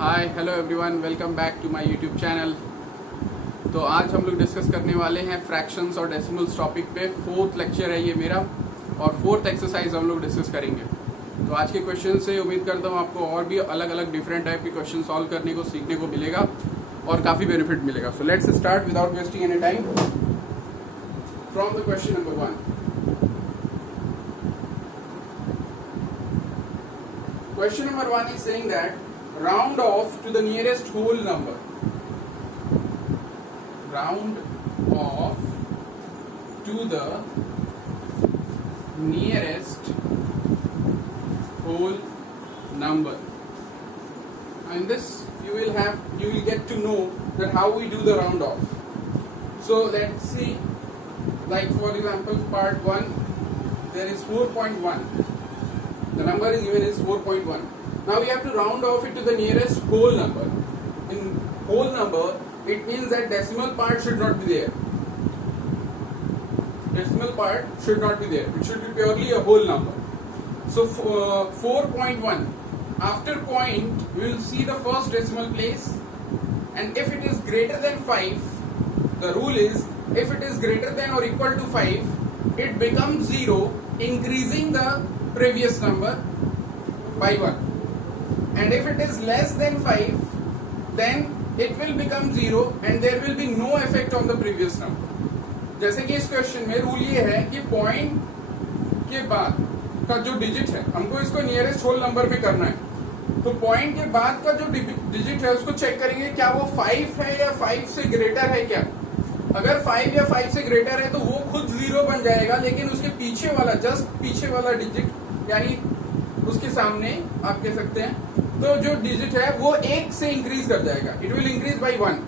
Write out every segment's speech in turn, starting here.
Hi hello everyone, welcome back to my YouTube channel. तो आज हम लोग डिस्कस करने वाले हैं फ्रैक्शंस और डेसिमल्स टॉपिक पे। फोर्थ लेक्चर है ये मेरा और फोर्थ एक्सरसाइज हम लोग डिस्कस करेंगे। तो आज के क्वेश्चन से उम्मीद करता हूँ आपको और भी अलग अलग डिफरेंट टाइप के क्वेश्चन सॉल्व करने को सीखने को मिलेगा और काफ़ी बेनिफिट मिलेगा। So let's start without wasting any time from the question number 1। Question number 1 is saying that round off to the nearest whole number. Round off to the nearest whole number. And this you will get to know that how we do the round off. So let's see, like for example part 1 there is 4.1. The number is given is 4.1. Now we have to round off it to the nearest whole number. In whole number, it means that decimal part should not be there. Decimal part should not be there. It should be purely a whole number. So 4.1. After point, we will see the first decimal place. And if it is greater than 5, the rule is, if it is greater than or equal to 5, it becomes 0, increasing the previous number by 1, and if it is less than 5 then it will become 0 and there will be no effect on the previous number. जैसे कि इस question में rule ये है कि point के बाद का जो डिजिट है हमको इसको नियरेस्ट होल नंबर में करना है। तो पॉइंट के बाद का जो डिजिट है उसको चेक करेंगे क्या वो 5 है या 5 से ग्रेटर है क्या। अगर 5 या 5 से ग्रेटर है तो वो खुद 0 बन जाएगा, लेकिन उसके पीछे वाला जस्ट पीछे वाला डिजिट यानी उसके सामने आप कह सकते हैं तो जो डिजिट है वो 1 से इंक्रीज कर जाएगा, इट विल इंक्रीज बाय 1।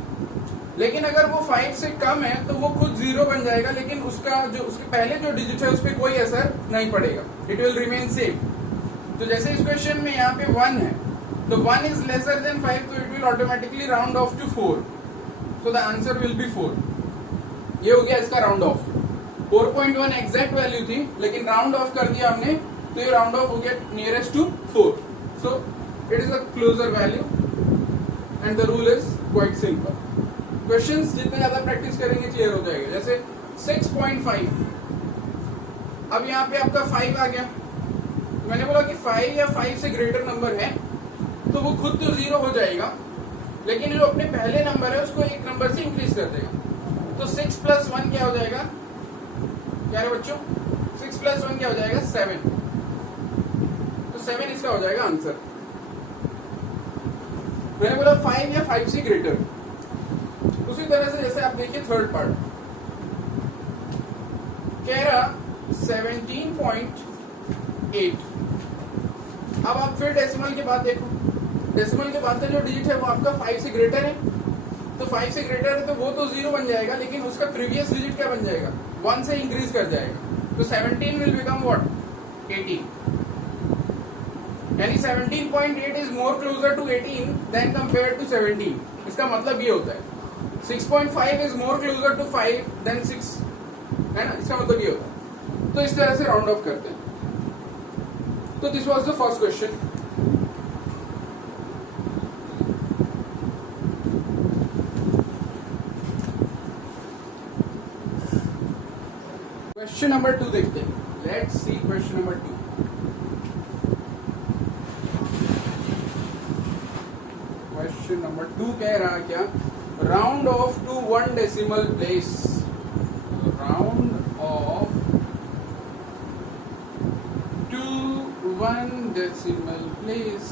लेकिन अगर वो 5 से कम है तो वो खुद 0 बन जाएगा, लेकिन उसका जो उसके पहले जो डिजिट है उस पर कोई असर नहीं पड़ेगा, इट विल रिमेन सेम। तो जैसे इस क्वेश्चन में यहाँ पे 1 है तो 1 इज लेसर देन 5 तो it will automatically round off to 4, so the answer will be 4। ये हो गया इसका राउंड ऑफ। 4.1 एग्जैक्ट वैल्यू थी लेकिन राउंड ऑफ कर दिया हमने तो ये राउंड ऑफ हो गया nearest to 4। So it is a closer value and the rule is quite simple. Questions जितने ज्यादा प्रैक्टिस करेंगे क्लियर हो जाएगा। जैसे 6.5, अब यहाँ पे आपका 5 आ गया। मैंने बोला कि 5 या 5 से ग्रेटर नंबर है तो वो खुद तो 0 हो जाएगा, लेकिन जो अपने पहले नंबर है उसको एक नंबर से इंक्रीज कर देगा। तो 6 + 1 क्या हो जाएगा प्यारे बच्चों? 6 + 1 क्या हो जाएगा? 7। तो 7 इसका हो जाएगा आंसर। मैंने बोला 5 या 5 से ग्रेटर। उसी तरह से जैसे आप देखिए थर्ड पार्ट कह रहा 17.8। अब आप फिर डेसिमल के बाद देखो, डेसिमल के बाद का जो डिजिट है वो आपका 5 से ग्रेटर है, तो 5 से ग्रेटर है तो वो तो 0 बन जाएगा, लेकिन उसका प्रीवियस डिजिट क्या बन जाएगा? 1 से इंक्रीज कर जाएगा। तो 17 विल बिकम व्हाट? 18। यानी 17.8 is more closer to 18 than compare to 17। इसका मतलब ये होता है 6.5 is more closer to 5 than 6, है ना? इसका मतलब ये होता है। तो इस तरह से राउंड ऑफ करते हैं। तो this was the first question. Question number 2 देखते हैं। Let's see question number 2। Question number 2 कह रहा क्या? Round off to 1 decimal place. Round off to 1 decimal place.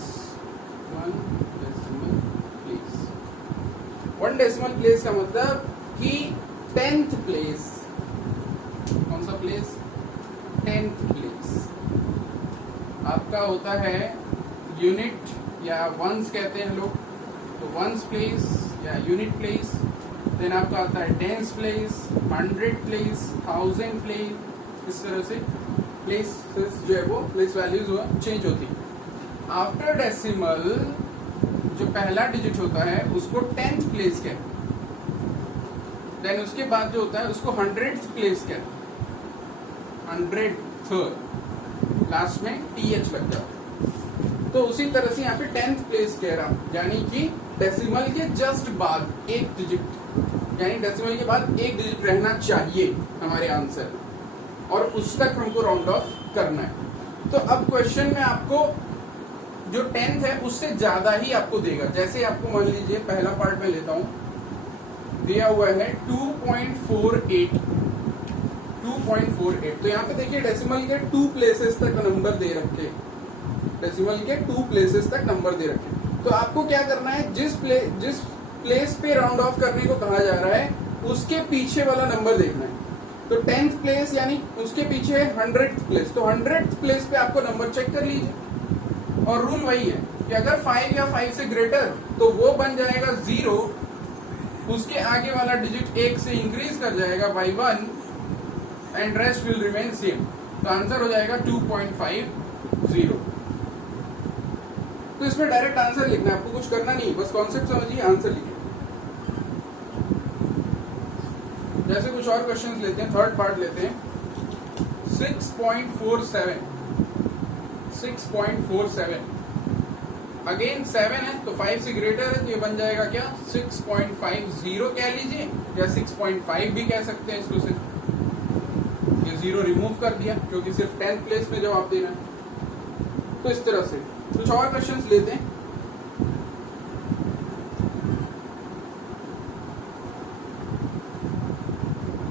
1 decimal place. 1 decimal place का मतलब कि 10th प्लेस। कौन सा प्लेस? 10th place. आपका होता है यूनिट या वंस कहते हैं लोग, तो वंस प्लेस या यूनिट प्लेस। देन आपका आता है टेंस प्लेस, 100 प्लेस, 1000 प्लेस। इस तरह से प्लेस जो है वो प्लेस वैल्यूज हुआ चेंज होती है। आफ्टर डेसिमल जो पहला डिजिट होता है उसको 10th प्लेस कहते हैं। देन उसके बाद जो होता है उसको 100th प्लेस कहते हैं। 100th लास्ट में TH लग जाता है। तो उसी तरह से यहाँ पे 10th प्लेस कह रहा, यानी कि डेसिमल के जस्ट बाद एक डिजिट, यानी डेसिमल के बाद एक डिजिट रहना चाहिए हमारे आंसर, और उस तक हमको राउंड ऑफ करना है। तो अब क्वेश्चन में आपको जो 10th है उससे ज्यादा ही आपको देगा। जैसे आपको मान लीजिए पहला पार्ट में लेता हूं, दिया हुआ है 2.48, तो यहाँ पे देखिए डेसिमल के 2 प्लेसेस तक नंबर दे रखे, डेसिमल के 2 प्लेसेस तक नंबर दे रखे। तो आपको क्या करना है, जिस प्लेस पे राउंड ऑफ करने को कहा जा रहा है उसके पीछे वाला नंबर देखना है। तो 10th प्लेस यानी उसके पीछे है 100th प्लेस, तो 100th प्लेस पे आपको नंबर चेक कर लीजिए। और रूल वही है कि अगर 5 या 5 से ग्रेटर तो वो बन जाएगा 0, उसके आगे वाला डिजिट 1 से इंक्रीज कर जाएगा by 1 and rest will remain same. तो आंसर हो जाएगा 2.50। तो इसमें डायरेक्ट आंसर लिखना है, आपको कुछ करना नहीं, बस कॉन्सेप्ट समझिए, आंसर लिखिए। जैसे कुछ और क्वेश्चंस लेते हैं, थर्ड पार्ट लेते हैं, 6.47 अगेन 7 है तो 5 से ग्रेटर है, तो ये बन जाएगा क्या 6.50 कह लीजिए, या 6.5 भी कह सकते हैं इसको। सिर्फ ये 0 रिमूव कर दिया क्योंकि सिर्फ 10th प्लेस में जवाब देना है। तो इस तरह से कुछ और क्वेश्चंस लेते हैं।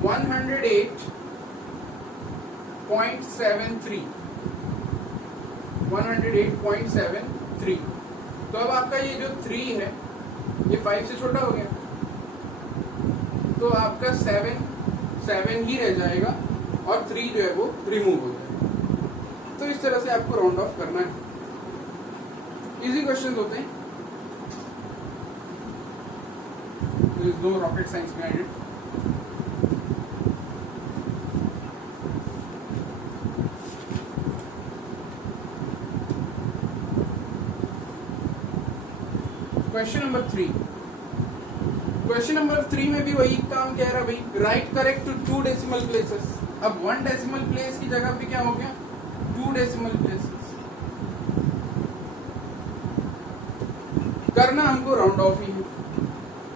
$108.73 तो अब आपका ये जो 3 है ये 5 से छोटा हो गया, तो आपका 7 ही रह जाएगा और 3 जो है वो रिमूव हो जाएगा। तो इस तरह से आपको राउंड ऑफ करना है। इजी क्वेश्चंस होते हैं, there is no rocket science behind it। Question number 3 में भी वही काम कह रहा भाई, write correct to 2 decimal places. अब 1 डेसिमल प्लेस की जगह पे क्या हो गया 2 डेसिमल प्लेसेस। करना हमको राउंड ऑफ ही है।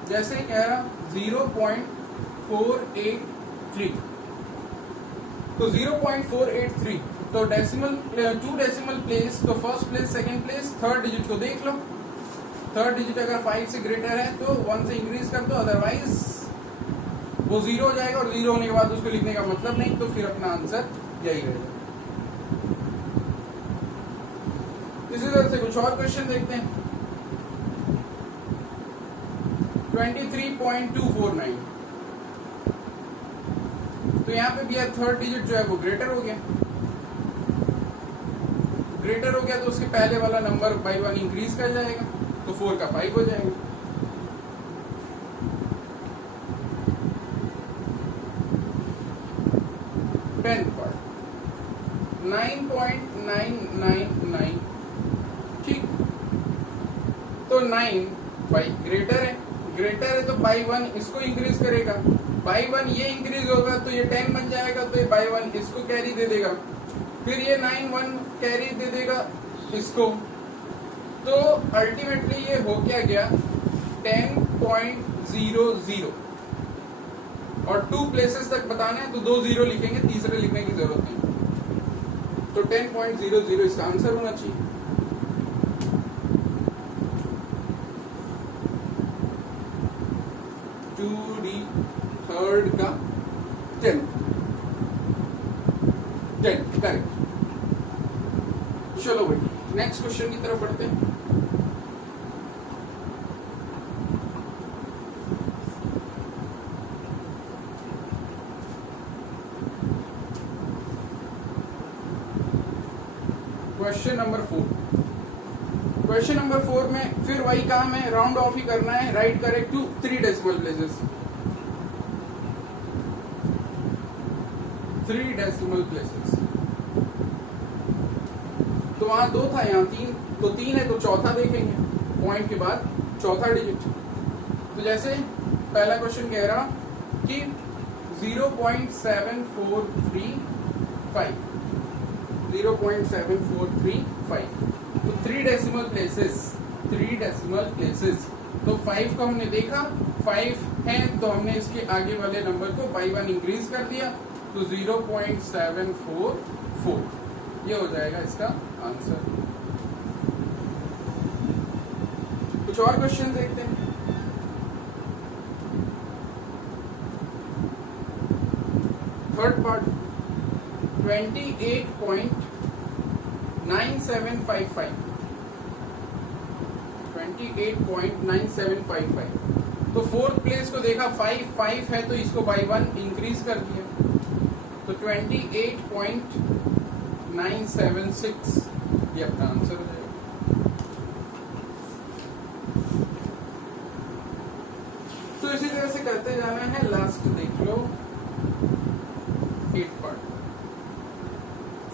जैसे कह रहा 0.483, तो 0.483 तो डेसिमल 2 डेसिमल प्लेस, तो first place, second place, third digit को देख लो। थर्ड डिजिट अगर 5 से ग्रेटर है तो 1 से इंक्रीज कर दो, अदरवाइज वो 0 हो जाएगा, और 0 होने के बाद उसको लिखने का मतलब नहीं, तो फिर अपना आंसर यही रहेगा। इसी तरह से कुछ और क्वेश्चन देखते हैं। 23.249 तो यहाँ पे भी थर्ड डिजिट जो है वो ग्रेटर हो गया, तो उसके पहले वाला नंबर बाई 1 इंक्रीज कर जाएगा, तो 4 का 5 हो जाएगा। टेंथ पार्ट 9.999 ठीक, तो 9 बाई ग्रेटर है तो बाई 1 इसको इंक्रीज करेगा, बाई 1 ये इंक्रीज होगा तो ये 10 बन जाएगा, तो ये बाई 1 इसको कैरी दे देगा, फिर ये 9 1 कैरी दे देगा इसको, तो अल्टीमेटली ये हो क्या गया 10.00, और 2 प्लेसेस तक बताना है तो 2 0 लिखेंगे, तीसरे लिखने की जरूरत नहीं, तो 10.00 इसका आंसर होना चाहिए। थर्ड का 10 करेक्ट। चलो भाई नेक्स्ट क्वेश्चन की तरफ बढ़ते हैं। क्वेश्चन नंबर 4 में फिर वही काम है, राउंड ऑफ ही करना है, write correct to 3 decimal places. 3 decimal places, तो वहां 2 था, यहाँ 3, तो 3 है तो चौथा देखेंगे, पॉइंट के बाद चौथा डिजिट। तो जैसे पहला क्वेश्चन कह रहा कि 0.7435 तो 3 डेसिमल प्लेसेस। तो 5 को हमने देखा 5 है तो हमने इसके आगे वाले नंबर को बाई 1 इंक्रीज कर दिया तो 0.744 ये हो जाएगा इसका आंसर। कुछ और क्वेश्चन देखते हैं। थर्ड पार्ट 28.9755 तो फोर्थ प्लेस को देखा 5 है तो इसको बाई 1 इंक्रीज कर दिया तो 28.976 ये अपना आंसर हो जाएगा। तो इसी तरह से करते जाना है। लास्ट देख लो 8 पार्ट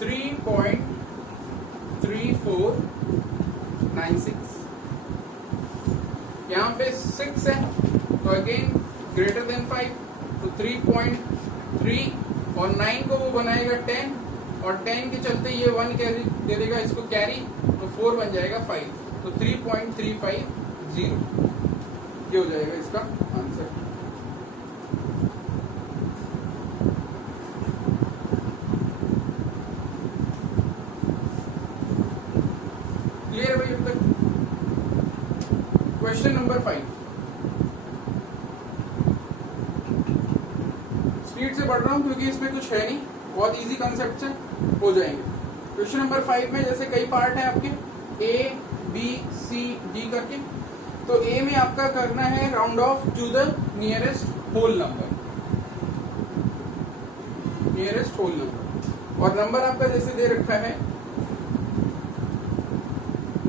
3.3496 यहाँ पे 6 है तो अगेन ग्रेटर देन 5 तो 3.3 और 9 को वो बनाएगा 10 और 10 के चलते ये 1 कैरी दे देगा इसको कैरी तो 4 बन जाएगा 5 तो 3.350 ये हो जाएगा इसका आंसर। क्लियर भाई अब तक? क्वेश्चन नंबर 5 स्पीड से बढ़ रहा हूं क्योंकि इसमें कुछ है नहीं, बहुत इजी कंसेप्ट है, हो जाएंगे। क्वेश्चन नंबर 5 में जैसे कई पार्ट है आपके A B C D करके, तो A में आपका करना है round off to the nearest whole number और नंबर आपका जैसे दे रखा है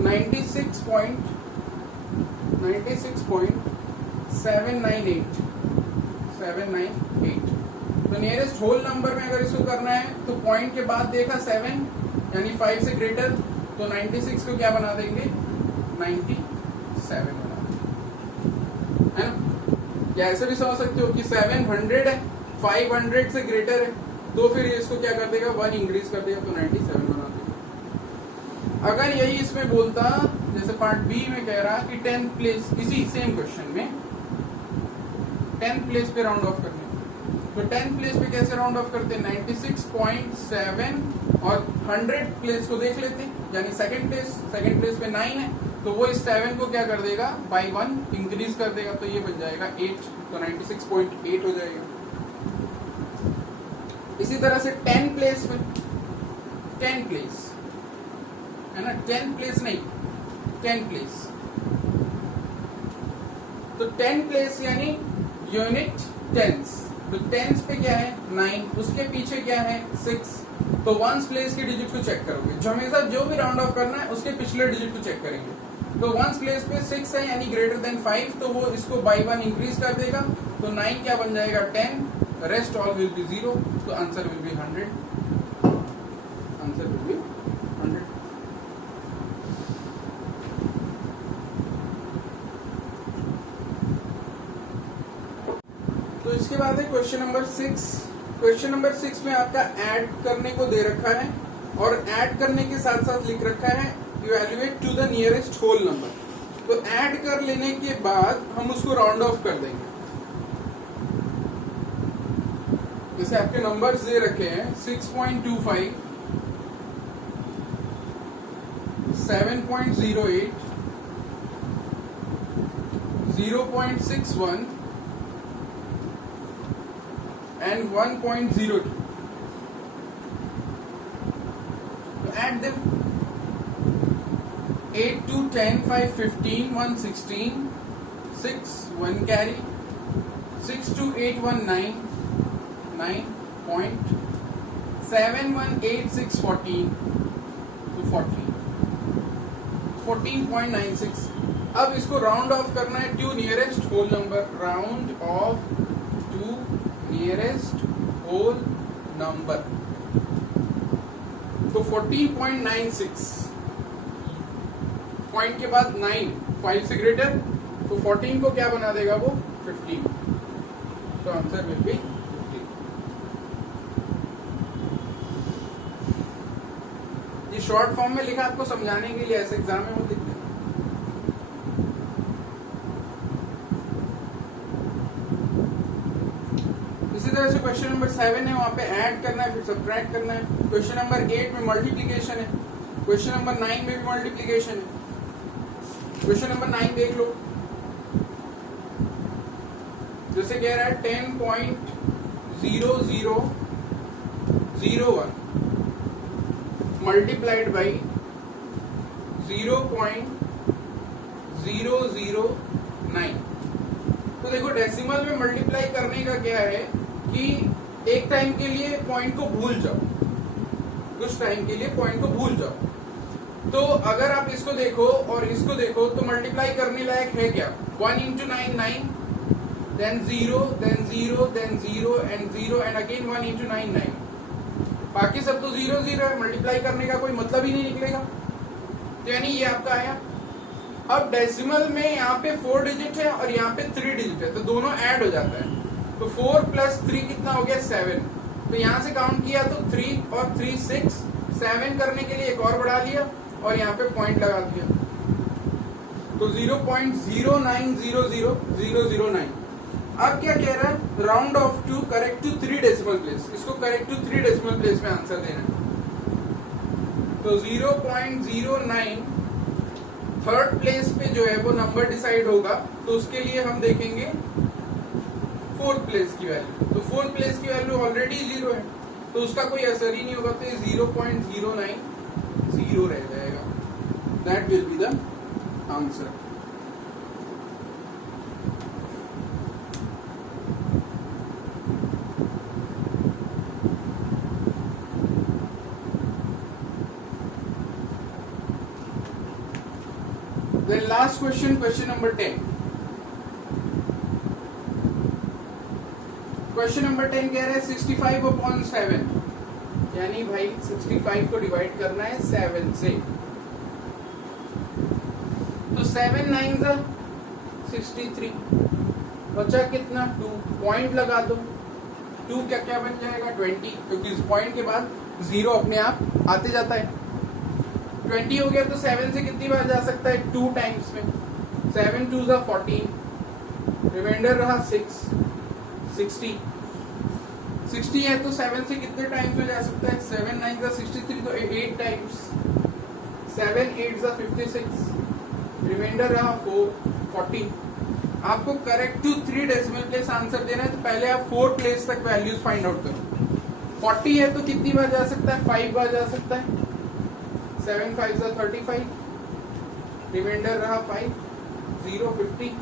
96.798 तो नियरेस्ट होल नंबर में अगर इसको करना है तो पॉइंट के बाद देखा 7 यानी 5 से ग्रेटर तो 96 को क्या बना देंगे 97 बना देंगे, है ना? या ऐसे भी समझ सकते हो कि 700 है 500 से ग्रेटर है तो फिर इसको क्या कर देगा 1 इंक्रीज कर देगा तो 97 बना देगा। अगर यही इसमें बोलता जैसे पार्ट बी में कह रहा कि 10th प्लेस, इसी सेम क्वेश्चन में 10th प्लेस पे राउंड ऑफ करने, तो 10th प्लेस पे कैसे राउंड ऑफ करते हैं 96.7 और 100 प्लेस को देख लेते हैं यानी सेकंड प्लेस पे 9 है तो वो इस 7 को क्या कर देगा बाई 1 इंक्रीज कर देगा तो ये बन जाएगा 8 तो 96.8 हो जाएगा। इसी तरह से 10 प्लेस में 10 प्लेस है ना, 10 प्लेस नहीं 10 प्लेस, तो 10 प्लेस यानी यूनिट टेंस, तो टेंस पे क्या है 9, उसके पीछे क्या है 6, तो वंस प्लेस के डिजिट को चेक करोगे, जो हमेशा जो भी राउंड ऑफ करना है उसके पिछले डिजिट को चेक करेंगे। तो वंस प्लेस पे 6 है यानी ग्रेटर देन 5 तो वो इसको बाई 1 इंक्रीज कर देगा तो 9 क्या बन जाएगा 10, रेस्ट ऑल विल बी 0 तो answer will B 100, answer will B 100। तो इसके बाद है क्वेश्चन नंबर 6। क्वेश्चन नंबर 6 में आपका ऐड करने को दे रखा है और ऐड करने के साथ साथ लिख रखा है evaluate to the nearest whole number. तो ऐड कर लेने के बाद हम उसको राउंड ऑफ कर देंगे। जैसे आपके नंबर्स दे रखे हैं 6.25, 7.08, 0.61 and 1.02. So add them. 8 to 10, 5, 15, 116, 6, 1 carry, 6 to 8, 1, 9, 9.7, 1, 8, 6, 14, to 14, 14.96. अब इसको राउंड ऑफ करना है to nearest whole number, round off to nearest whole number, तो 14.96 पॉइंट के बाद 9 5 से ग्रेटर तो 14 को क्या बना देगा वो 15, तो आंसर विल बी 15। ये शॉर्ट फॉर्म में लिखा आपको समझाने के लिए, ऐसे एग्जाम में वो लिख दें। इसी तरह से क्वेश्चन नंबर 7 है, वहां पे ऐड करना है फिर सब्ट्रैक्ट करना है। क्वेश्चन नंबर 8 में मल्टीप्लिकेशन है। क्वेश्चन नंबर 9 में भी मल्टीप्लिकेशन है। क्वेश्चन नंबर 9 देख लो, जैसे कह रहा है 10.0001 मल्टीप्लाइड बाई 0.009। तो देखो डेसिमल में मल्टीप्लाई करने का क्या है कि एक टाइम के लिए पॉइंट को भूल जाओ, कुछ टाइम के लिए पॉइंट को भूल जाओ। तो अगर आप इसको देखो और इसको देखो तो मल्टीप्लाई करने लायक है क्या? 1 into 9 9, then 0, then 0, then 0 and 0 and again 1 into 9 9। बाकी सब तो 0 0 है, मल्टीप्लाई करने का कोई मतलब ही नहीं निकलेगा। तो यानी ये आपका आया। अब डेसिमल में यहाँ पे 4 डिजिट है और यहाँ पे 3 डिजिट है, तो दोनों ऐड हो जाता है। तो 4 + 3 कितना हो गया? 7। तो यहाँ से काउंट किया तो 3 और 3 6, 7 करने के लिए एक और बढ़ा लिया और यहाँ पे पॉइंट लगा दिया, तो 0.0900009। अब क्या कह रहा है? Round off to correct to 3 decimal place. इसको करेक्ट टू 3 डेसिमल प्लेस में आंसर देना है। तो 0.09 थर्ड प्लेस पे जो है वो नंबर डिसाइड होगा, तो उसके लिए हम देखेंगे फोर्थ प्लेस की वैल्यू। तो फोर्थ प्लेस की वैल्यू ऑलरेडी 0 है, तो उसका कोई असर ही नहीं होगा, तो ये 0.090 रह जाएगा। That will be the answer. Then last question, question number 10. Question number 10 कह रहा है 65/7, यानी भाई 65 को डिवाइड करना है 7 से। तो 7 9 63, बचा कितना? 2। पॉइंट लगा दो, 2 क्या क्या बन जाएगा? 20, क्योंकि इस पॉइंट के बाद 0 अपने आप आते जाता है। 20 हो गया, तो 7 से कितनी बार जा सकता है? 2 टाइम्स में। 7 2 14, रिमाइंडर रहा 6, 60। 60 है तो 7 से कितने टाइम्स में जा सकता है? 7 9 63, तो 8 टाइम्स। 7 8 56, रिमाइंडर रहा 4 40। आपको correct to 3 decimal place answer देना है, तो पहले आप 4 प्लेस तक वैल्यूज फाइंड आउट करो। 40 है तो कितनी बार जा सकता है? 5 बार जा सकता है। 7 5 35, रिमाइंडर रहा 5 0 50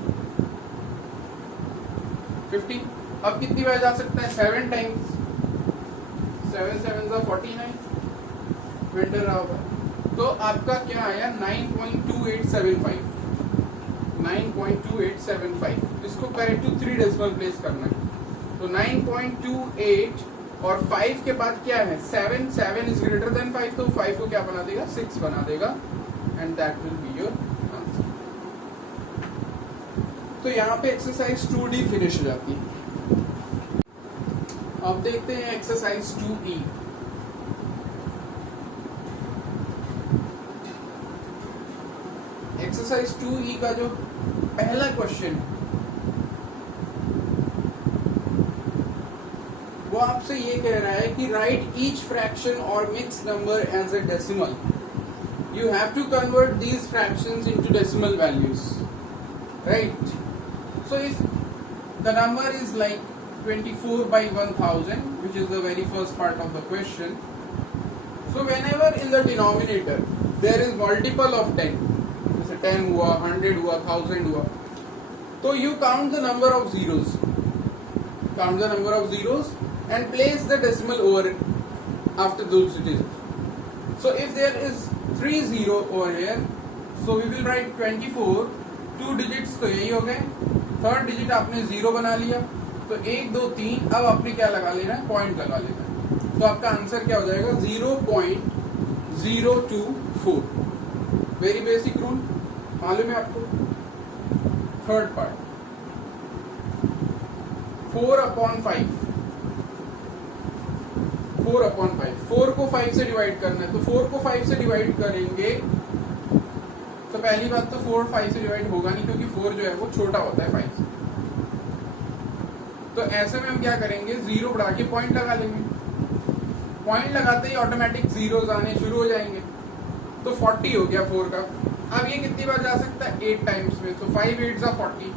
50। अब कितनी बार जा सकता है? 7 टाइम्स। 7 7 49, रिमाइंडर रहा होगा। तो आपका क्या आया? 9.2875। 9.2875। इसको करेक्ट टू 3 डेसिमल प्लेस करना है। तो 9.28 और 5 के बाद क्या है? 7 7 इज ग्रेटर देन 5, तो 5 को क्या बना देगा? 6 बना देगा, and that will be your answer. तो यहाँ पे एक्सरसाइज 2D फिनिश हो जाती है। अब देखते हैं एक्सरसाइज 2E। एक्सरसाइज 2E का जो पहला क्वेश्चन है वो आपसे ये कह रहा है कि राइट ईच फ्रैक्शन और mix number as a decimal. You have to convert these fractions into decimal values, right? So if the number is like 24/1000, which is the very first part of the question. So whenever in the denominator there is multiple of 10, जैसे 10 हुआ, 100 हुआ, 1000 हुआ, तो you count the number of zeros. Count the number of zeros and place the decimal over it after those digits. So if there is 3 0 over here, so we will write 24, 2 digits तो यही हो गए, third digit आपने 0 बना लिया, तो 1 2 3, अब आपने क्या लगा लेना है? पॉइंट लगा लेना है। तो आपका आंसर क्या हो जाएगा? 0.024। वेरी बेसिक रूल मालूम है आपको। थर्ड पार्ट 4/5, 4/5, 4 को 5 से डिवाइड करना है, तो 4 को 5 से डिवाइड करेंगे तो पहली बात तो 4 5 से डिवाइड होगा नहीं, क्योंकि 4 जो है वो छोटा होता है 5 से। तो ऐसे में हम क्या करेंगे, 0 बढ़ा के पॉइंट लगा लेंगे, पॉइंट लगाते ही ऑटोमेटिक जीरोस आने शुरू हो जाएंगे। तो 40 हो गया 4 का। अब ये कितनी बार जा सकता है, 8 टाइम्स में, तो 5 8 जा 40,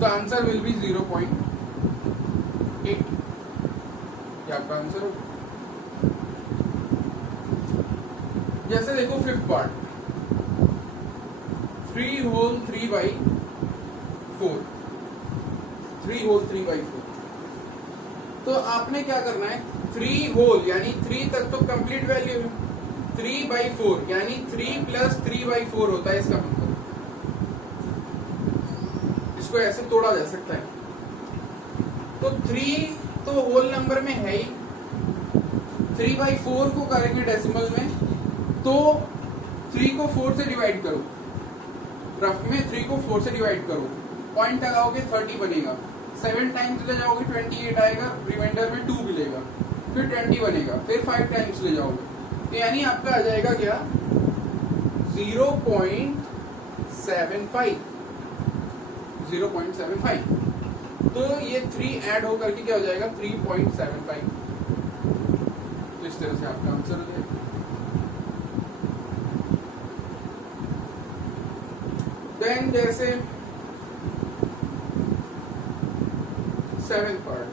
तो आंसर विल बी 0.8, ये आपका आंसर होगा। जैसे देखो फिफ्थ पार्ट, 3 होल 3/4, 3 होल 3/4। तो आपने क्या करना है, 3 होल यानी 3 तक तो कंप्लीट वैल्यू है, 3/4 यानी 3 + 3/4 होता है इसका मतलब। इसको ऐसे तोड़ा जा सकता है। तो 3 तो होल नंबर में है ही, 3/4 को करेंगे डेसिमल में, तो 3 को 4 से डिवाइड करो, रफ में 3 को 4 से डिवाइड करो, पॉइंट लगाओगे 30 बनेगा, 7 टाइम्स ले जाओगे 28 आएगा, रिमाइंडर में 2 मिलेगा, फिर 20 बनेगा, फिर 5 टाइम्स ले जाओगे, तो यानी आपका आ जाएगा क्या, 0.75, 0.75। तो ये 3 ऐड होकर के क्या हो जाएगा, 3.75। तो इस तरह से आपका आंसर हो जाएगा। देन जैसे 7th पार्ट,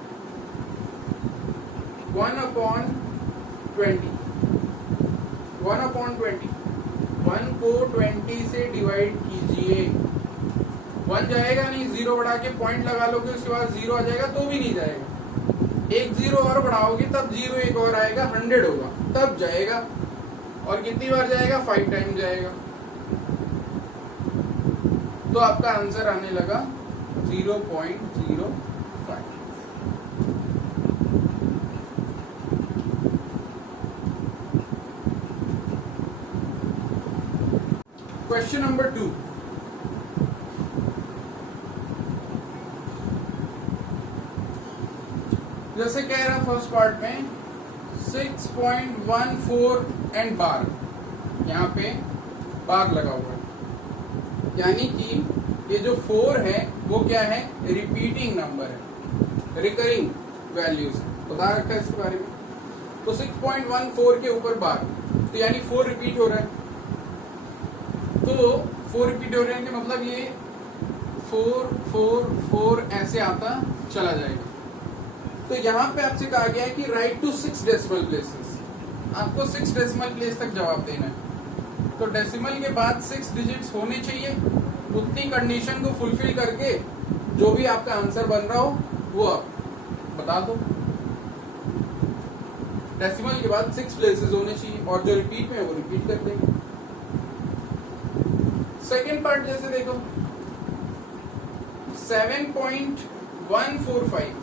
1/20, 1/20, 1 को 20 से डिवाइड कीजिए, 1 जाएगा नहीं, 0 बढ़ा के पॉइंट लगा लोगे, उसके बाद 0 आ जाएगा तो भी नहीं जाएगा, एक 0 और बढ़ाओगे तब 0 एक और आएगा, 100 होगा तब जाएगा, और कितनी बार जाएगा, 5 टाइम जाएगा। तो आपका आंसर आने लगा 0.05। क्वेश्चन नंबर 2, जैसे कह रहा फर्स्ट पार्ट में 6.14 एंड बार, यहाँ पे बार लगा हुआ है, यानी कि ये जो 4 है वो क्या है, रिपीटिंग नंबर है, रिकरिंग वैल्यूज है, बता रखा है इसके बारे में। तो 6.14 के ऊपर बार, तो यानी 4 रिपीट हो रहा है, तो 4 रिपीट हो रहे हैं, मतलब ये 4 4 4 ऐसे आता चला जाएगा। तो यहाँ पे आपसे कहा गया है कि राइट टू 6 डेसिमल प्लेसेस, आपको 6 डेसिमल प्लेस तक जवाब देना है। तो डेसिमल के बाद 6 डिजिट्स होने चाहिए, उतनी कंडीशन को फुलफिल करके जो भी आपका आंसर बन रहा हो वो आप बता दो। डेसिमल के बाद 6 प्लेसेस होने चाहिए, और जो रिपीट में है वो रिपीट कर देंगे। सेकेंड पार्ट जैसे देखो 7.145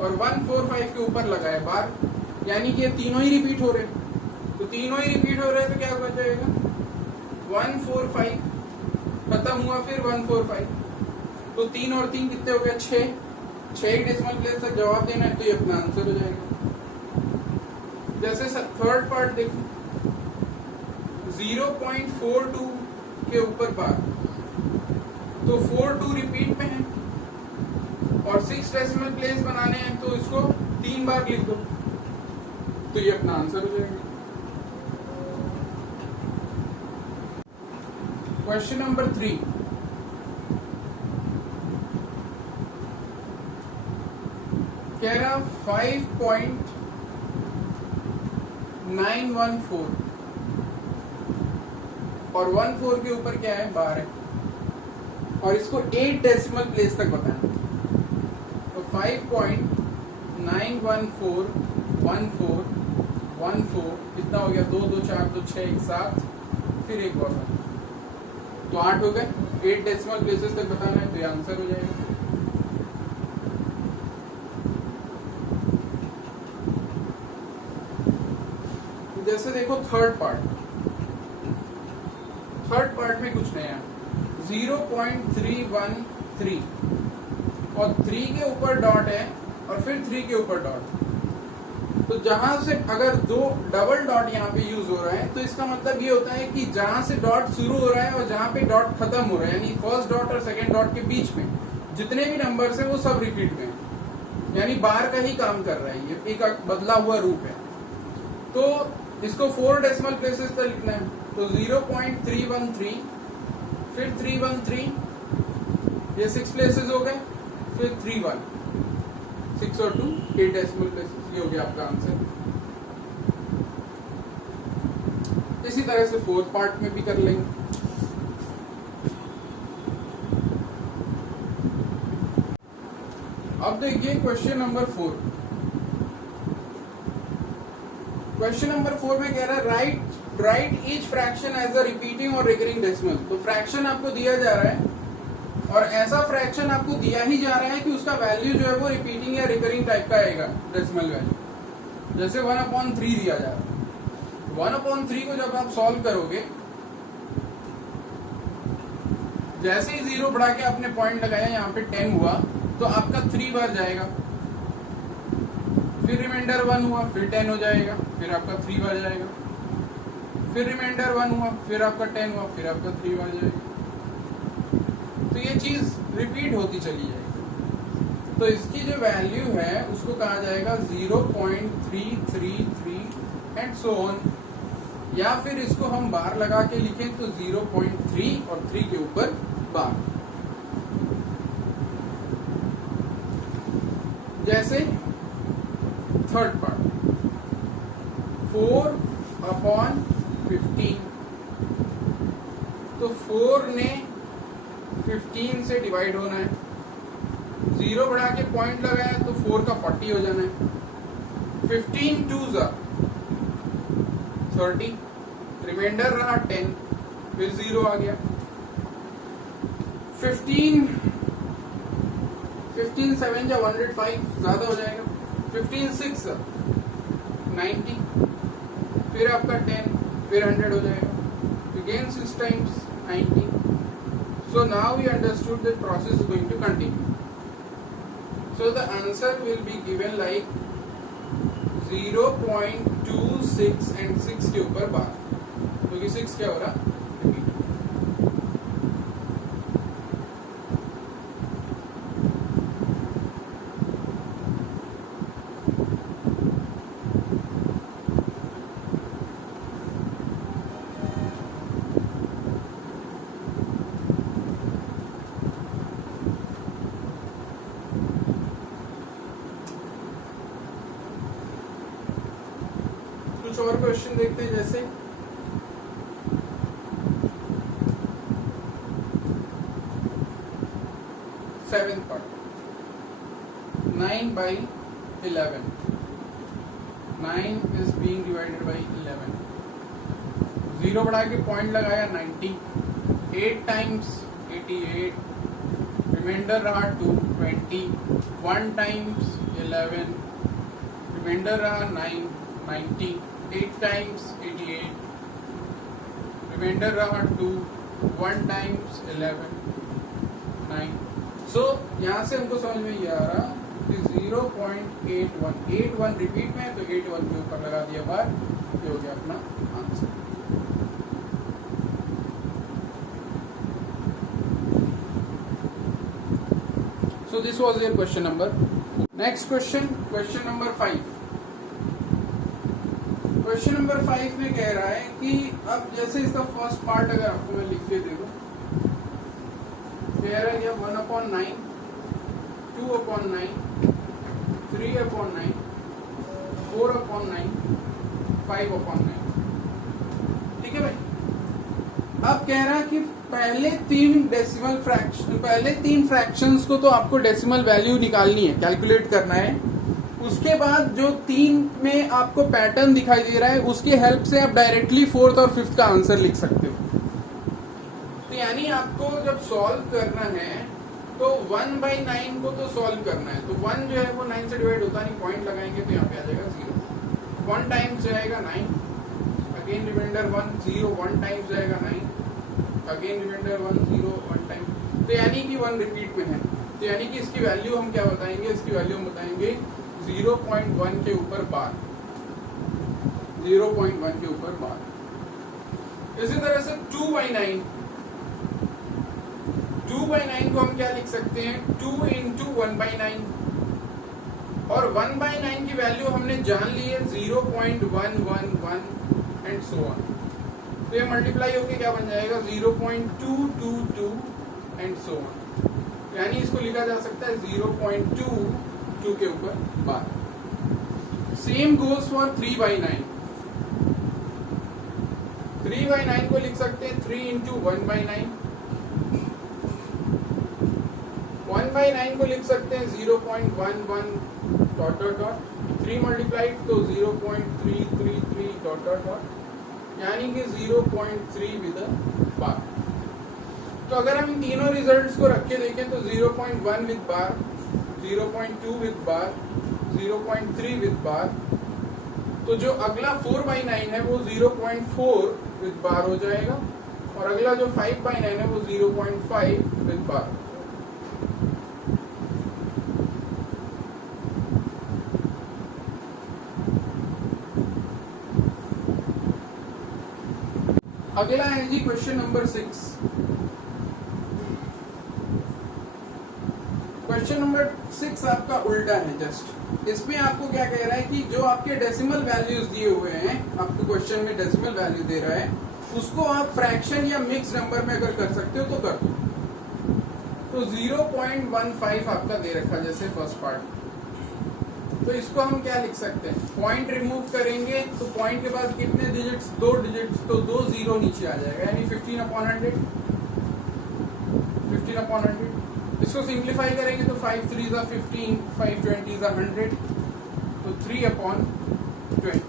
और 145 के ऊपर लगा है बार, यानी कि ये तीनों ही रिपीट हो रहे हैं, तो तीनों ही रिपीट हो रहे हैं, तो क्या बच जाएगा, 145 खत्म हुआ, फिर 145, तो 3 और 3 कितने हो गए, 6 डेसिमल प्लेस तक जवाब देना है, तो ये अपना आंसर हो जाएगा। जैसे थर्ड पार्ट देखो 0.42 के ऊपर बार, तो 42 रिपीट में है और 6 डेसिमल प्लेस बनाने हैं, तो इसको 3 बार लिख दो, तो ये अपना आंसर हो जाएगा। क्वेश्चन नंबर 3, कह रहा 5.914 और 14 के ऊपर क्या है, बार है, और इसको 8 डेसिमल प्लेस तक बताना। तो 5.91414 कितना हो गया, 2 2 4 2 6 1 7, फिर एक और, तो 8 हो गए, 8 डेसिमल प्लेसेस तक बताना है, तो ये आंसर हो जाएगा। जैसे देखो थर्ड पार्ट में कुछ नया, 0.313 और 3 के ऊपर डॉट है और फिर 3 के ऊपर डॉट। तो जहां से अगर दो डबल डॉट यहाँ पे यूज हो रहा है तो इसका मतलब ये होता है कि जहां से डॉट शुरू हो रहा है और जहां पे डॉट खत्म हो रहा है, यानी फर्स्ट डॉट और सेकंड डॉट के बीच में जितने भी नंबर्स हैं वो सब रिपीट में, यानी बार का ही काम कर रहा है, ये एक बदला हुआ रूप है। तो इसको 4 डेसिमल प्लेसेस पर लिखना है, तो 0.313, फिर 313, ये 6 प्लेसेस हो गए, फिर 31, 6 और 2 8 डेसिमल प्लेसेस, ये हो गया आपका आंसर। इसी तरह से फोर्थ पार्ट में भी कर लेंगे। अब देखिए क्वेश्चन नंबर 4। क्वेश्चन नंबर 4 में कह रहा है write each fraction as a repeating और रिकरिंग डेसिमल। तो फ्रैक्शन आपको दिया जा रहा है और ऐसा फ्रैक्शन आपको दिया ही जा रहा है कि उसका वैल्यू जो है वो रिपीटिंग या रिकरिंग टाइप का आएगा, डेसिमल वैल्यू। जैसे 1/3 दिया जा रहा है, 1/3 को जब आप सॉल्व करोगे, जैसे ही 0 बढ़ा के आपने पॉइंट लगाया, यहाँ पे 10 हुआ तो आपका 3 बार जाएगा, फिर रिमाइंडर 1 हुआ, फिर 10 हो जाएगा, फिर आपका 3 बार जाएगा, फिर रिमाइंडर 1 हुआ, फिर आपका 10 हुआ, फिर आपका 3 बार जाएगा। तो ये चीज रिपीट होती चली जाएगी। तो इसकी जो वैल्यू है उसको कहा जाएगा 0.333 एंड सो ऑन, या फिर इसको हम बार लगा के लिखें तो 0.3 और 3 के ऊपर बार। जैसे थर्ड पार्ट 4/15, तो 4 ने 15 से डिवाइड होना है, 0 बढ़ा के पॉइंट लगाया तो 4 का 40 हो जाना है, 15 2s 30, रिमाइंडर रहा 10, फिर 0 आ गया, 15 7 या 105 ज्यादा हो जाएगा, 15 6 90, फिर आपका 10, फिर 100 हो जाएगा, again 6 times 90. So now we understood that process is going to continue. So the answer will be given like 0.26 and 6 के ऊपर बार, क्योंकि 6 क्या हो रहा, कुछ और क्वेश्चन देखते हैं। जैसे seventh part 9/11, 9 is being divided by 11, 0 बढ़ा के पॉइंट लगाया 90, 8 times 88, रिमाइंडर रहा 2 20, 1 times 11, रिमाइंडर रहा 9 90, 8 times 88, रिमाइंडर रहा 2, 1 times 11 9। सो यहाँ से हमको समझ में ये आ रहा कि 0.81 रिपीट में है, तो 81 के ऊपर लगा दिया बार, ये हो गया अपना answer. So this was your question number 4. Next question number 5. Question number 5 में कह रहा है कि अब जैसे इसका फर्स्ट पार्ट अगर आपको मैं लिख के दे दूं, कह रहा है 1/9, 2/9, 3/9, 4/9, 5/9, ठीक है भाई। अब कह रहा है कि पहले 3 फ्रैक्शंस को तो आपको डेसिमल वैल्यू निकालनी है, कैलकुलेट करना है। उसके बाद जो 3 में आपको पैटर्न दिखाई दे रहा है उसके हेल्प से आप डायरेक्टली 4th और 5th का आंसर लिख सकते हो। तो यानी आपको जब सॉल्व करना है तो 1/9 को तो सॉल्व करना है, तो 1 जो है वो 9 से डिवाइड होता नहीं, पॉइंट लगाएंगे तो यहाँ पे आ जाएगा 0, 1 टाइम्स जाएगा 9, अगेन रिमाइंडर 1 0, 1 टाइम्स जाएगा 9, अगेन रिमाइंडर 1 0, 1 टाइम, तो यानी कि 1 रिपीट में है। तो यानी कि इसकी वैल्यू हम क्या बताएंगे, इसकी वैल्यू हम बताएंगे 0.1 के ऊपर बार, 0.1 के ऊपर बार। इसी तरह से 2/9, 2/9 को हम क्या लिख सकते हैं, 2 into 1/9, और 1/9 की वैल्यू हमने जान ली है 0.111 एंड सो ऑन। तो ये मल्टीप्लाई होके क्या बन जाएगा 0.222 एंड सो ऑन, यानी इसको लिखा जा सकता है 0.22 के ऊपर बार। सेम गोज फॉर 3/9, 3/9 को लिख सकते हैं 3 into 1/9, 1/9 को लिख सकते हैं 0.11 डॉट डॉट डॉट, 3 मल्टीप्लाइड तो 0.333 डॉट डॉट डॉट, यानी कि 0.3 विद बार। तो अगर हम इन तीनों रिजल्ट्स को रख के देखें तो 0.1 with bar, 0.2 with bar, 0.3 with bar, तो जो अगला 4/9 है वो 0.4 विद बार हो जाएगा, और अगला जो 5/9 है वो 0.5 विद बार। अगला है जी क्वेश्चन नंबर 6। क्वेश्चन नंबर 6 आपका उल्टा है जस्ट। इसमें आपको क्या कह रहा है कि जो आपके डेसिमल वैल्यूज दिए हुए हैं, आपको क्वेश्चन में डेसिमल वैल्यू दे रहा है, उसको आप फ्रैक्शन या मिक्स नंबर में अगर कर सकते हो तो कर दो। तो 0.15 आपका दे रखा जैसे फर्स्ट पार्ट, तो इसको हम क्या लिख सकते हैं, पॉइंट रिमूव करेंगे तो पॉइंट के बाद कितने डिजिट्स, 2 डिजिट्स, तो 2 0 नीचे आ जाएगा, यानी 15/100, 15/100। इसको सिंप्लीफाई करेंगे तो 5 3s are 15, 5 20s are 100, तो 3/20,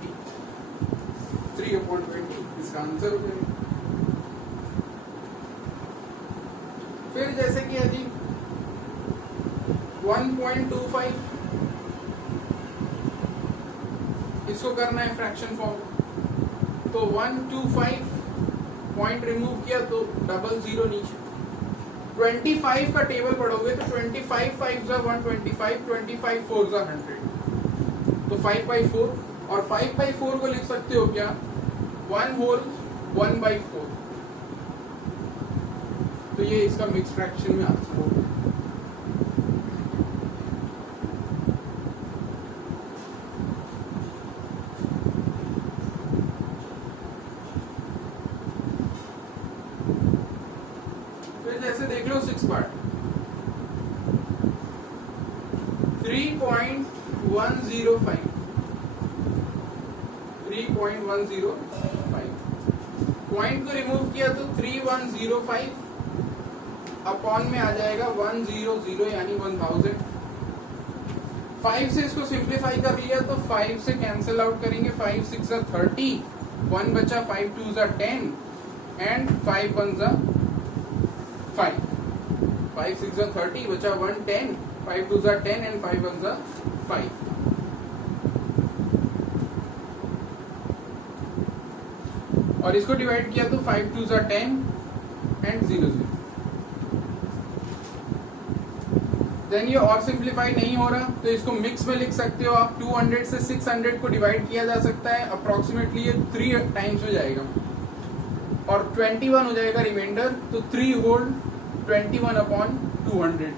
3/20 इसका आंसर हो जाएगा। फिर जैसे कि यदि 1.25 इसको करना है फ्रैक्शन फॉर्म, तो 125 पॉइंट रिमूव किया तो 00 नीचे। 25 का टेबल पढ़ोगे तो 25 5s are 125, 25 4s are 100, तो 5/4, और 5/4 को लिख सकते हो क्या, 1 होल 1/4, तो ये इसका मिक्स फ्रैक्शन में आंसर होगा। जैसे देख लो 6 पार्ट, 3.105, 3.105 पॉइंट को रिमूव किया तो 3105 अपॉन में आ जाएगा 100, यानी 1000। 5 से इसको सिंप्लीफाई कर लिया तो 5 से कैंसिल आउट करेंगे, 5 6 are 30, 1 बचा, 5 2s are 10 and 5 1s are 5, 5 6 are 30 बचा 1 10, 5 2s are 10 and 5 1s are 5। और इसको डिवाइड किया तो 5 2s are 10 एंड 0 0। देन ये और सिंप्लीफाई नहीं हो रहा तो इसको मिक्स में लिख सकते हो आप। 200 से 600 को डिवाइड किया जा सकता है, अप्रोक्सीमेटली ये 3 टाइम्स हो जाएगा, और 21 हो जाएगा रिमाइंडर, तो 3 होल 21/200,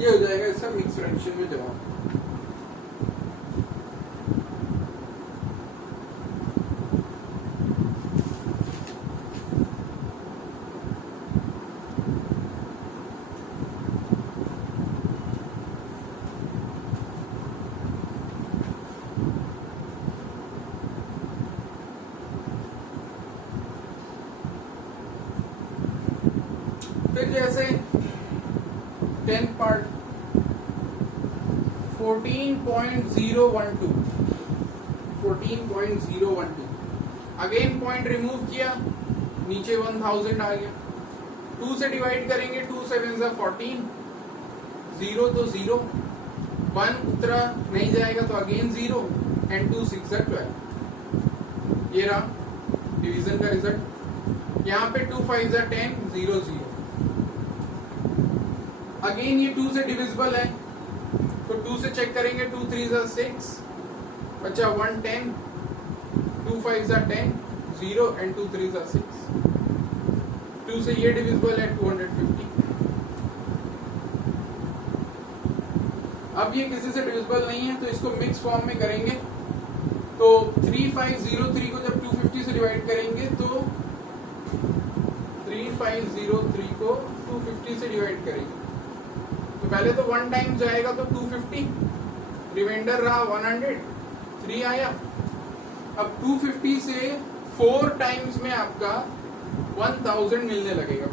ये हो जाएगा इसका मिक्स फ्रैक्शन में जवाब। फिर जैसे 10 पार्ट 14.012, 14.012 अगेन पॉइंट रिमूव किया, नीचे 1000 आ गया, 2 से डिवाइड करेंगे, 2 7s are 14, 0 तो 0, 1 उतरा नहीं जाएगा तो अगेन 0 एंड 2 6 are 12। ये रहा डिवीजन का रिजल्ट। यहाँ पे 2 5s are 10, 0 0, अगेन ये 2 से डिविजिबल है, तो 2 से चेक करेंगे, 2 3 ज़ा 6, बचा 1 10, 2 5 ज़ा 10, 0 एंड 2 3 ज़ा 6। 2 से ये डिविजिबल है 250। अब ये किसी से डिविजिबल नहीं है, तो इसको मिक्स फॉर्म में करेंगे। तो 3503 को जब 250 से डिवाइड करेंगे तो 3503 को 250 से डिवाइड करेंगे, तो पहले तो 1 टाइम जाएगा तो 250, रिमाइंडर रहा 100, 3 आया। अब 250 से 4 टाइम्स में आपका 1000 मिलने लगेगा,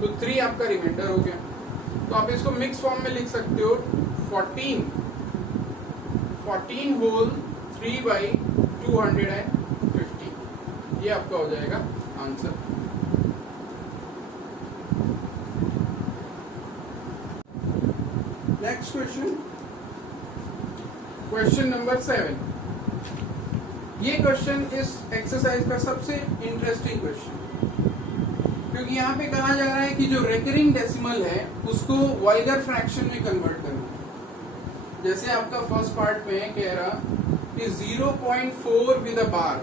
तो 3 आपका रिमाइंडर हो गया। तो आप इसको मिक्स फॉर्म में लिख सकते हो 14 होल 3/250, ये आपका हो जाएगा आंसर। Next question number 7। ये क्वेश्चन इस एक्सरसाइज का सबसे इंटरेस्टिंग क्वेश्चन, क्योंकि यहाँ पे कहा जा रहा है कि जो रेकरिंग डेसिमल है उसको वल्गर फ्रैक्शन में कन्वर्ट करना। जैसे आपका फर्स्ट पार्ट में कह रहा कि 0.4 विद अ बार।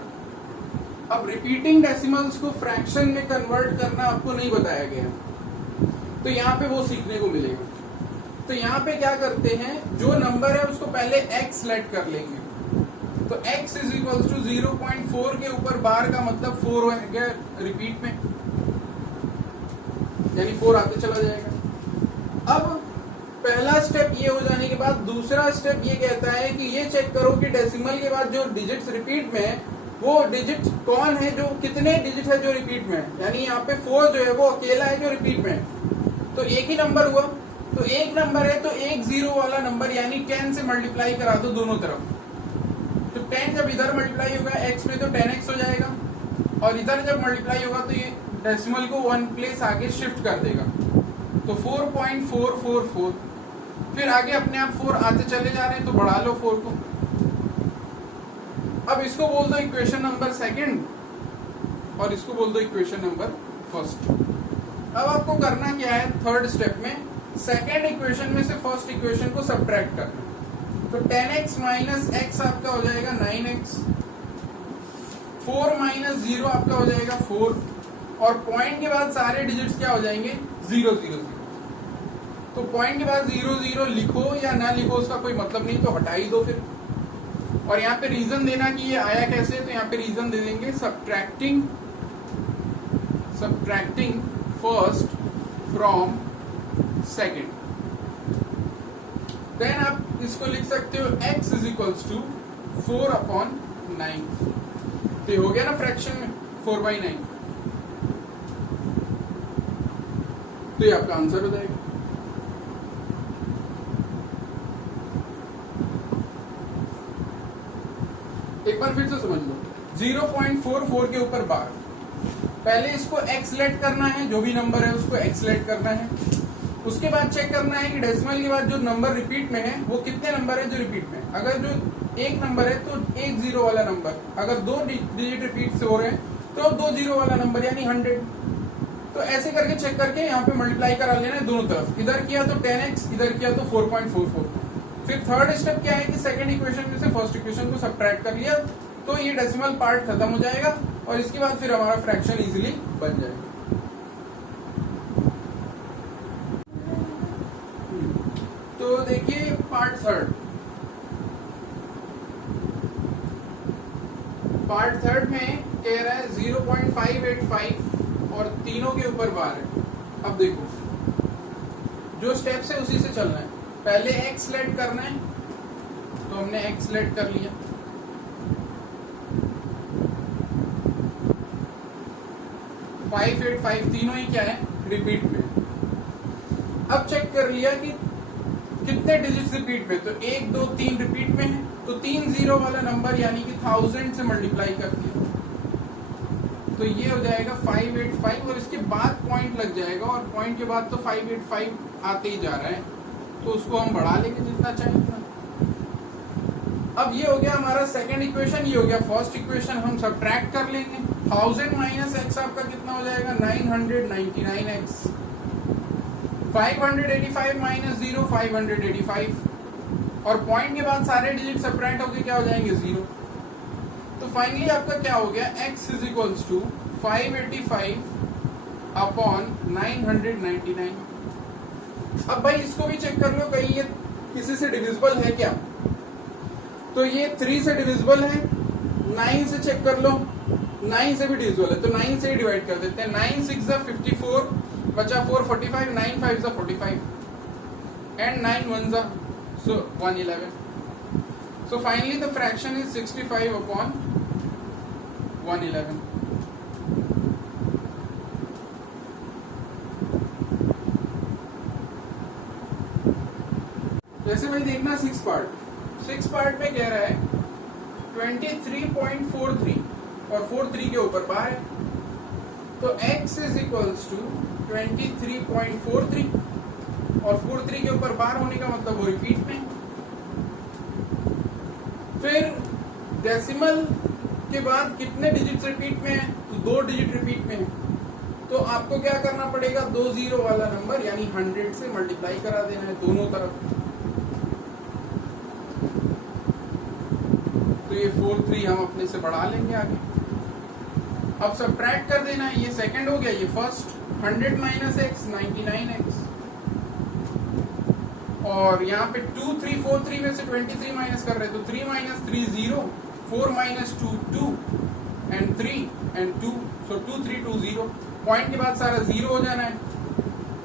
अब रिपीटिंग डेसिमल्स को फ्रैक्शन में कन्वर्ट करना आपको नहीं बताया गया, तो यहाँ पे वो सीखने को मिलेगा। तो यहाँ पे क्या करते हैं, जो नंबर है उसको पहले x लेट कर लेंगे। तो x इज इक्वल टू 0.4 के ऊपर बार का मतलब 4 हो गया रिपीट में, यानी 4 आते चला जाएगा। अब पहला स्टेप ये हो जाने के बाद दूसरा स्टेप ये कहता है कि ये चेक करो कि डेसिमल के बाद जो डिजिट्स रिपीट में है वो डिजिट कौन है, जो कितने डिजिट है जो रिपीट में है। यानी यहाँ पे 4 जो है वो अकेला है जो रिपीट में है, तो एक ही नंबर हुआ। तो एक नंबर है तो एक 0 वाला नंबर यानी 10 से मल्टीप्लाई करा दो दोनों तरफ। तो 10 जब इधर मल्टीप्लाई होगा x में तो 10x हो जाएगा, और इधर जब मल्टीप्लाई होगा तो ये डेसिमल को 1 प्लेस आगे शिफ्ट कर देगा, तो 4.444। फिर आगे अपने आप 4 आते चले जा रहे हैं, तो बढ़ा लो 4 को। अब इसको बोल दो इक्वेशन नंबर 2 और इसको बोल दो इक्वेशन नंबर 1। अब आपको करना क्या है, थर्ड स्टेप में सेकेंड इक्वेशन में से फर्स्ट इक्वेशन को सब्ट्रैक्ट करना। तो 10x माइनस x आपका हो जाएगा 9x, 4 माइनस 0 आपका हो जाएगा 4, और पॉइंट के बाद सारे डिजिट्स क्या हो जाएंगे 0 0 0। तो पॉइंट के बाद 0 0 लिखो या ना लिखो उसका कोई मतलब नहीं, तो हटा ही दो फिर। और यहाँ पे रीजन देना कि ये आया कैसे, तो यहाँ पे रीजन दे देंगे subtracting first from second. Then आप इसको लिख सकते हो x इज इक्वल्स टू 4/9। तो हो गया ना फ्रैक्शन में 4/9, तो ये आपका आंसर हो जाएगा। एक बार फिर से समझ लो, 0.44 के ऊपर बार, पहले इसको x लेट करना है, जो भी नंबर है उसको x लेट करना है। उसके बाद चेक करना है कि डेसिमल के बाद जो नंबर रिपीट में है वो कितने नंबर है जो रिपीट में है। अगर जो एक नंबर है तो एक 0 वाला नंबर, अगर 2 डिजिट रिपीट से हो रहे हैं तो 2 0 वाला नंबर यानी 100। तो ऐसे करके चेक करके यहाँ पे मल्टीप्लाई करा लेना है दोनों तरफ, इधर किया तो 10x, इधर किया तो 4.44। फिर थर्ड स्टेप क्या है कि सेकंड इक्वेशन में से फर्स्ट इक्वेशन को सब्ट्रैक्ट कर लिया, तो ये डेसिमल पार्ट खत्म हो जाएगा और इसके बाद फिर हमारा फ्रैक्शन इजीली बन जाएगा। तो देखिए पार्ट थर्ड में कह रहा है 0.585 और तीनों के ऊपर बार है। अब देखो जो स्टेप्स है उसी से चलना है। पहले x लेट करना है, तो हमने x लेट कर लिया। फाइव 8 5 तीनों ही क्या है रिपीट में। अब चेक कर लिया कि कितने डिजिट्स रिपीट में, तो 1 2 3 रिपीट में है, तो 3 0 वाला नंबर यानी कि 1000 से मल्टीप्लाई कर दिया, तो ये हो जाएगा 585 और इसके बाद पॉइंट लग जाएगा और पॉइंट के बाद तो 585 आते ही जा रहा है, तो उसको हम बढ़ा लेंगे जितना चाहिए उतना। अब ये हो गया हमारा सेकंड इक्वेशन, ये हो गया फर्स्ट इक्वेशन। हम सब्ट्रैक्ट कर लेंगे, 1000 माइनस x आपका कितना हो जाएगा 999x। 585 माइनस 0 585, और पॉइंट के बाद सारे डिजिट सब्ट्रैक्ट होके क्या हो जाएंगे 0। तो फाइनली आपका क्या हो गया, x is equals to 585 upon 999। अब भाई इसको भी चेक कर लो कहीं ये किसी से डिविजिबल है क्या। तो ये 3 से डिविजिबल है, 9 से चेक कर लो, 9 से भी डिविजिबल है, तो 9 से ही डिवाइड कर देते हैं। 9 6 54, बचा 4 45, 9 5 45 and 9 1 so 111। So finally the fraction is 65 upon 111। जैसे भाई देखना 6 पार्ट में कह रहा है 23.43 और 43 के ऊपर बार है, तो x इज इक्वल्स टू 23.43 और 43 के ऊपर बार होने का मतलब वो रिपीट में। फिर डेसिमल के बाद कितने डिजिट्स रिपीट में है, तो 2 डिजिट रिपीट में है, तो आपको क्या करना पड़ेगा, 2 जीरो वाला नंबर यानी 100 से मल्टीप्लाई करा देना है दोनों तरफ। तो ये 43 हम अपने से बढ़ा लेंगे आगे। अब सब्ट्रैक्ट कर देना है, ये सेकंड हो गया, ये फर्स्ट। 100 माइनस एक्स 99x, और यहाँ पे 2 3 4 3 में से 23 माइनस कर रहे हैं, तो 3 minus 3 0, 4 minus 2 2 and 3 and 2, so 2 3 2 0। Point के बाद सारा 0 हो जाना है,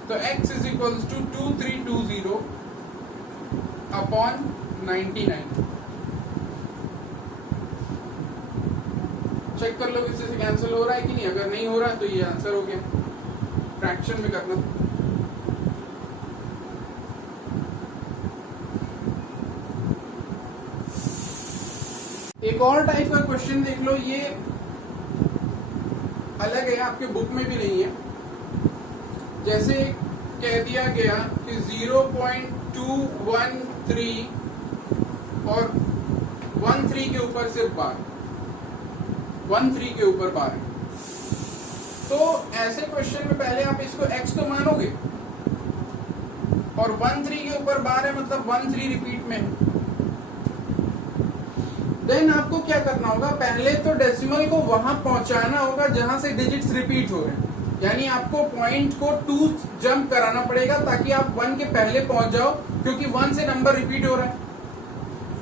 तो x is equals to 2320 upon 99। Check कर लो इससे से कैंसिल हो रहा है कि नहीं, अगर नहीं हो रहा है तो ये आंसर हो गया। फ्रैक्शन में करना। एक और टाइप का क्वेश्चन देख लो, ये अलग है, आपके बुक में भी नहीं है। जैसे कह दिया गया कि 0.213 और 13 के ऊपर सिर्फ बार, 13 के ऊपर बार है। तो ऐसे क्वेश्चन में पहले आप इसको x तो मानोगे, और 13 के ऊपर बार है मतलब 13 रिपीट में है। देन आपको क्या करना होगा, पहले तो डेसिमल को वहां पहुंचाना होगा जहां से डिजिट्स रिपीट हो रहे हैं, यानी आपको पॉइंट को 2 जंप कराना पड़ेगा ताकि आप 1 के पहले पहुंच जाओ, क्योंकि 1 से नंबर रिपीट हो रहा है।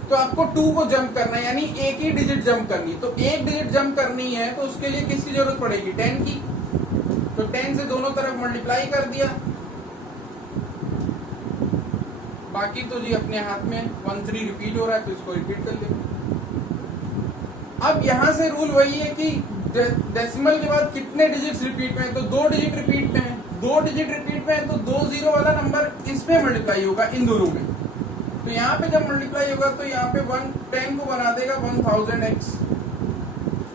तो आपको 2 को जंप करना है, यानी एक ही डिजिट जंप करनी। तो एक डिजिट जंप करनी है तो उसके लिए किसकी जरूरत पड़ेगी, 10 की। तो 10 से दोनों तरफ मल्टीप्लाई कर दिया, बाकी तो जी अपने हाथ में 13 रिपीट हो रहा है तो इसको रिपीट कर ले। अब यहां से रूल वही है कि डेसिमल के बाद कितने डिजिट्स रिपीट में है, तो 2 डिजिट रिपीट में है। 2 डिजिट रिपीट में है तो 2 जीरो वाला नंबर इसमें मल्टीप्लाई होगा, इन दोनों में। तो यहाँ पे जब मल्टीप्लाई होगा तो यहाँ पे 10 को बना देगा 1000x,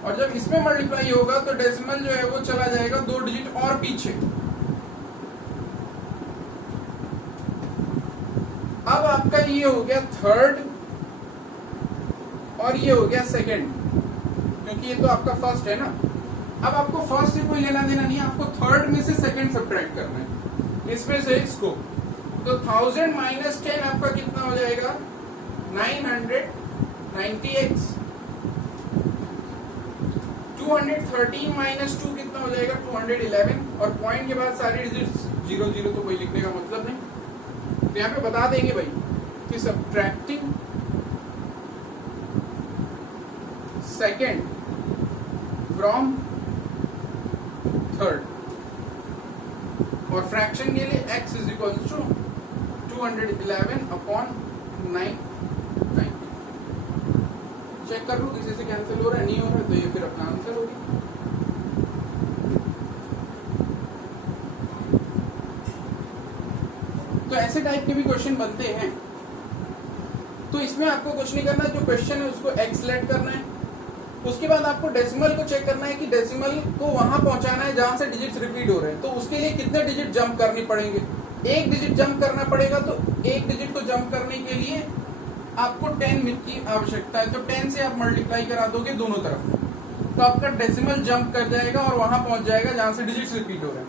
और जब इसमें मल्टीप्लाई होगा तो डेसिमल जो है वो चला जाएगा 2 डिजिट और पीछे। अब आपका ये हो गया थर्ड और ये हो गया सेकंड, क्योंकि ये तो आपका फर्स्ट है ना। अब आपको फर्स्ट से कोई लेना देना नहीं है, आपको थर्ड में से सेकंड सब्ट्रैक्ट करना है इसमें से इसको। तो 1000 माइनस 10 आपका कितना हो जाएगा, 990x। 213 माइनस 2 कितना हो जाएगा, 211, और पॉइंट के बाद सारे डिजिट्स 0 0, तो कोई लिखने का मतलब नहीं। तो यहाँ पे बता देंगे भाई कि सब्ट्रैक्टिंग सेकेंड फ्रॉम थर्ड, और फ्रैक्शन के लिए x is equal to 211 upon 990। Check कर लो किसी से कैंसिल हो रहा है, नहीं हो रहा है, तो ये फिर अपना आंसर होगी। तो ऐसे टाइप के भी क्वेश्चन बनते हैं। तो इसमें आपको कुछ नहीं करना, जो क्वेश्चन है उसको x लेट करना है। उसके बाद आपको डेसिमल को चेक करना है कि डेसिमल को वहां पहुंचाना है जहां से डिजिट्स रिपीट हो रहे हैं। तो उसके लिए कितने डिजिट जंप करनी पड़ेंगे, एक डिजिट जंप करना पड़ेगा। तो एक डिजिट को जंप करने के लिए आपको 10 की आवश्यकता है, तो 10 से आप मल्टीप्लाई करा दोगे दोनों तरफ, तो आपका डेसिमल जंप कर जाएगा और वहां पहुंच जाएगा जहां से डिजिट्स रिपीट हो रहे हैं।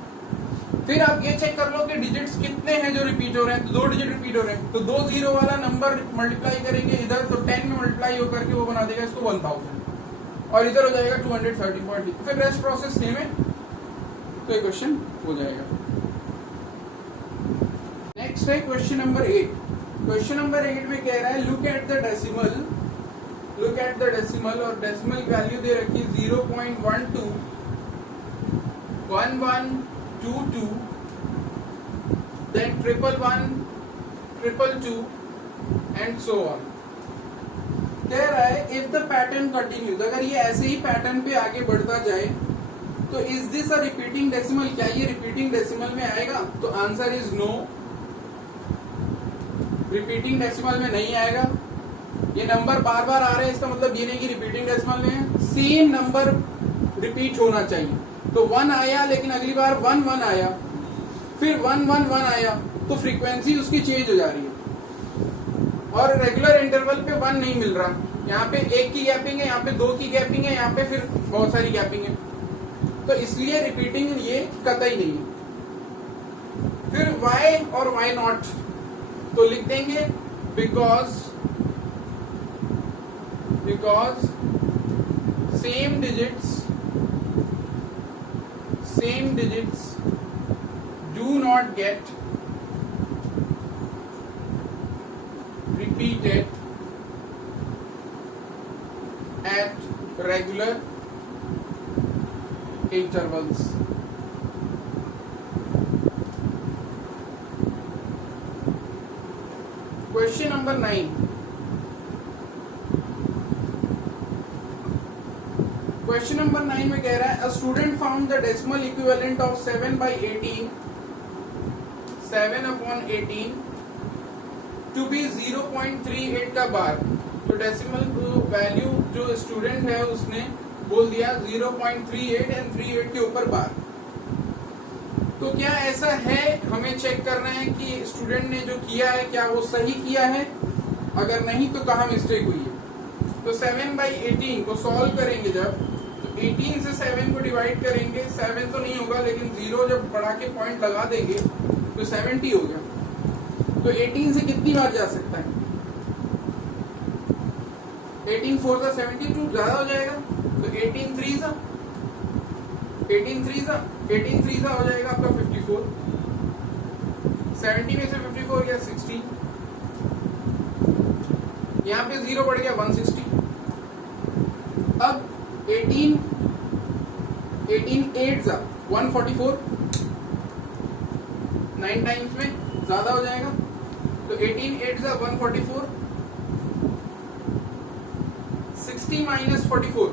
फिर आप ये चेक कर लो कि डिजिट्स कितने हैं जो रिपीट हो रहे हैं, तो 2 डिजिट रिपीट हो रहे हैं, तो 2 जीरो वाला नंबर मल्टीप्लाई करेंगे इधर, तो 10 में मल्टीप्लाई होकर के वो बना देगा इसको 1000, और इधर हो जाएगा 230, फिर रेस्ट प्रोसेस सेम है, तो ये क्वेश्चन हो जाएगा। नेक्स्ट है क्वेश्चन नंबर 8। क्वेश्चन नंबर 8 में कह रहा है लुक एट द डेसिमल, और डेसिमल वैल्यू दे रखी 0.12, 1122, then 111, 222 and so on। कह रहा है if the pattern continues, अगर ये ऐसे ही पैटर्न पे आगे बढ़ता जाए तो is this a repeating decimal, क्या ये रिपीटिंग डेसिमल में आएगा? तो answer is no, repeating decimal में नहीं आएगा। ये नंबर बार बार आ रहे हैं, इसका मतलब ये नहीं कि रिपीटिंग डेसिमल में है, सेम नंबर रिपीट होना चाहिए। तो 1 आया लेकिन अगली बार 1 1 आया, फिर 1 1 1 आया, तो फ्रीक्वेंसी उसकी चेंज हो जा रही है, और रेगुलर इंटरवल पे 1 नहीं मिल रहा। यहाँ पे 1 की गैपिंग है, यहाँ पे 2 की गैपिंग है, यहाँ पे फिर बहुत सारी गैपिंग है, तो इसलिए रिपीटिंग ये कतई नहीं है। फिर वाई और वाई नॉट, तो लिख देंगे because same digits do not get repeated at regular intervals। Question number 9। Question number 9 में कह रहा है a student found the decimal equivalent of 7/18 to be 0.38 का बार। तो डेसिमल वैल्यू जो स्टूडेंट है उसने बोल दिया 0.38 एंड 38 के ऊपर बार। तो क्या ऐसा है, हमें चेक करना है कि स्टूडेंट ने जो किया है क्या वो सही किया है, अगर नहीं तो कहाँ मिस्टेक हुई है। तो 7/18 को सॉल्व करेंगे जब, तो 18 से 7 को डिवाइड करेंगे, 7 तो नहीं होगा लेकिन 0 जब बढ़ा के पॉइंट लगा देंगे तो 70 हो गया। तो 18 से कितनी बार जा सकता है? 18 4 का 72 ज्यादा हो जाएगा, तो 18 3 हो जाएगा आपका 54। 70 में से 54 गया 60, यहाँ पे 0 बढ़ गया 160। अब 18 8 जा 144, 9 टाइम्स में ज्यादा हो जाएगा, तो 18 8 जा 144, 60 माइनस 44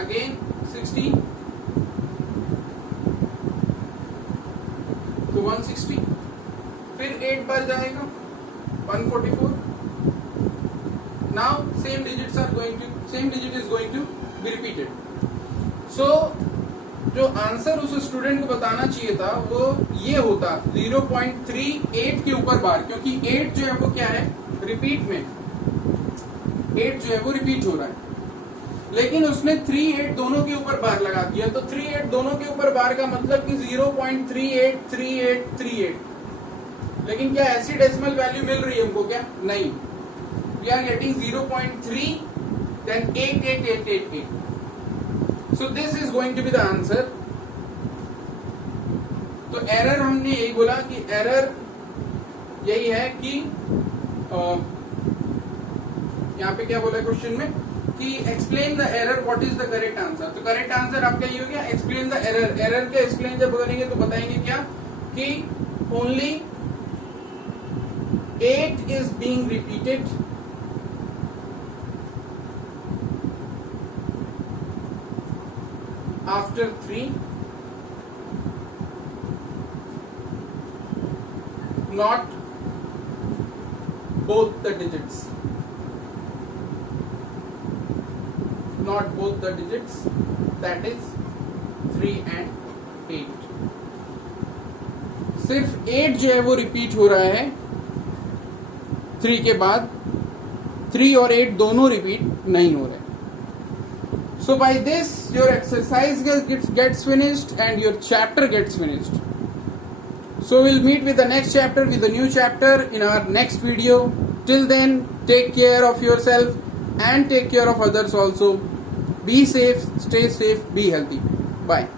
अगेन 60, तो 160, फिर 8 बढ़ जाएगा 144। Now same digit is going to be repeated। So जो आंसर उस स्टूडेंट को बताना चाहिए था वो ये होता 0.38 के ऊपर बार, क्योंकि 8 जो है वो क्या है, रिपीट में 8 जो है वो रिपीट हो रहा है, लेकिन उसने 38 दोनों के ऊपर बार लगा दिया। तो 38 दोनों के ऊपर बार का मतलब कि 0.383838। लेकिन क्या ऐसी डेसिमल वैल्यू मिल रही है हमको? क्या नहीं, we are getting 0.3 then 88888। So this is going to be the answer। तो एरर हमने यही बोला कि एरर यही है कि यहाँ पे क्या बोला क्वेश्चन में कि explain the error, what is the correct answer. तो करेक्ट आंसर आपका ये हो गया एक्सप्लेन द एरर। एरर के एक्सप्लेन जब करेंगे तो बताएंगे क्या कि only 8 is being repeated after 3, not both the digits, that is 3 and 8। सिर्फ 8 जो है वो रिपीट हो रहा है 3 के बाद, 3 और 8 दोनों रिपीट नहीं हो रहे। So by this your exercise gets finished and your chapter gets finished. So we'll meet with the next chapter, with the new chapter in our next video. Till then, take care of yourself and take care of others also. Be safe, stay safe, be healthy. Bye.